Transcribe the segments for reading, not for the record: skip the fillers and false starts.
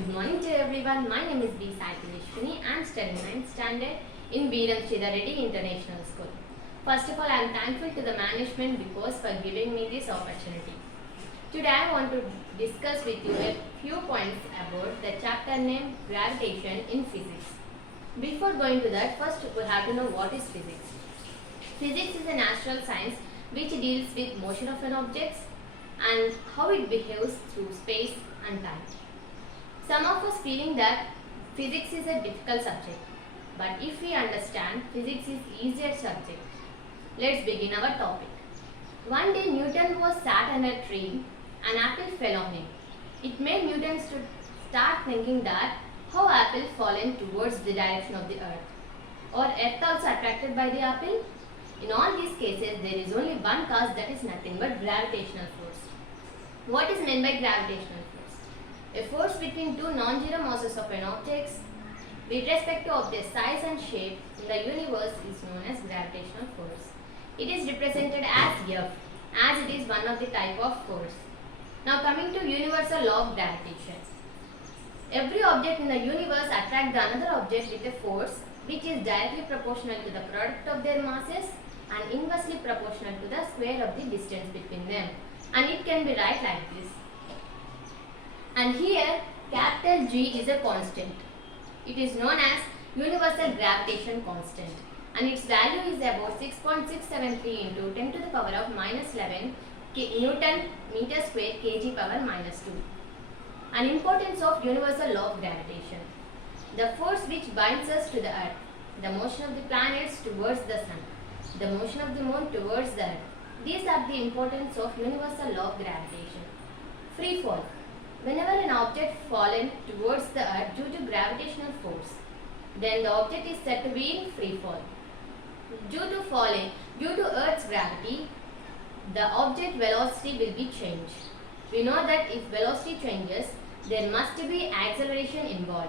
Good morning to everyone. My name is B. Saitulishwini. I am studying 9th standard in Veeram Chida Reddy International School. First of all, I am thankful to the management because for giving me this opportunity. Today I want to discuss with you a few points about the chapter named Gravitation in Physics. Before going to that, first we have to know what is physics. Physics is a natural science which deals with motion of an object and how it behaves through space and time. Some of us feeling that physics is a difficult subject, but if we understand, physics is easier subject. Let's begin our topic. One day Newton was sat under a tree, an apple fell on him. It made Newton to start thinking that how apple fallen towards the direction of the earth, or earth also attracted by the apple. In all these cases, there is only one cause, that is nothing but gravitational force. What is meant by gravitational force? A force between two non-zero masses of an object with respect of their size and shape in the universe is known as gravitational force. It is represented as F, as it is one of the type of force. Now coming to universal law of gravitation. Every object in the universe attracts the another object with a force which is directly proportional to the product of their masses and inversely proportional to the square of the distance between them. And it can be write like this. And here capital G is a constant. It is known as universal gravitation constant and its value is about 6.673 into 10 to the power of minus 11 Newton meter square kg power minus 2. An importance of universal law of gravitation. The force which binds us to the earth, the motion of the planets towards the sun, the motion of the moon towards the earth. These are the importance of universal law of gravitation. Free fall. Whenever an object fallen towards the earth due to gravitational force, then the object is said to be in free fall. Due to earth's gravity, the object velocity will be changed. We know that if velocity changes, there must be acceleration involved.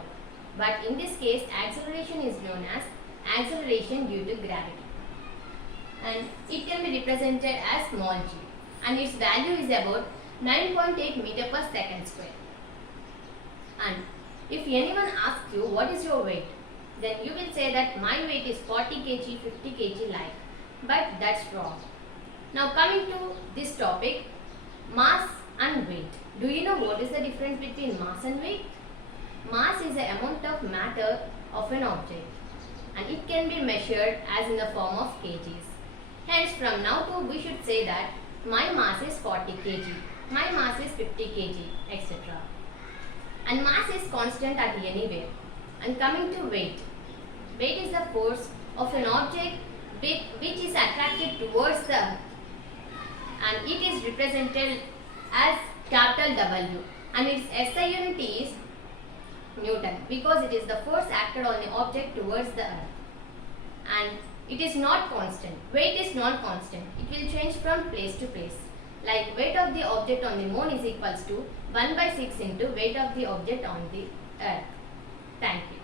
But in this case, acceleration is known as acceleration due to gravity. And it can be represented as small g. And its value is about 9.8 meter per second square. And if anyone asks you what is your weight, then you will say that my weight is 40 kg, 50 kg like. But that's wrong. Now coming to this topic, mass and weight. Do you know what is the difference between mass and weight? Mass is the amount of matter of an object and it can be measured as in the form of kgs. Hence from now to we should say that my mass is 40 kg, my mass is 50 kg, etc. And mass is constant at anywhere. And coming to weight. Weight is the force of an object which is attracted towards the earth and it is represented as capital W and its SI unit is Newton because it is the force acted on the object towards the earth. And it is not constant. Weight is not constant. It will change from place to place. Like weight of the object on the moon is equals to 1/6 into weight of the object on the earth. Thank you.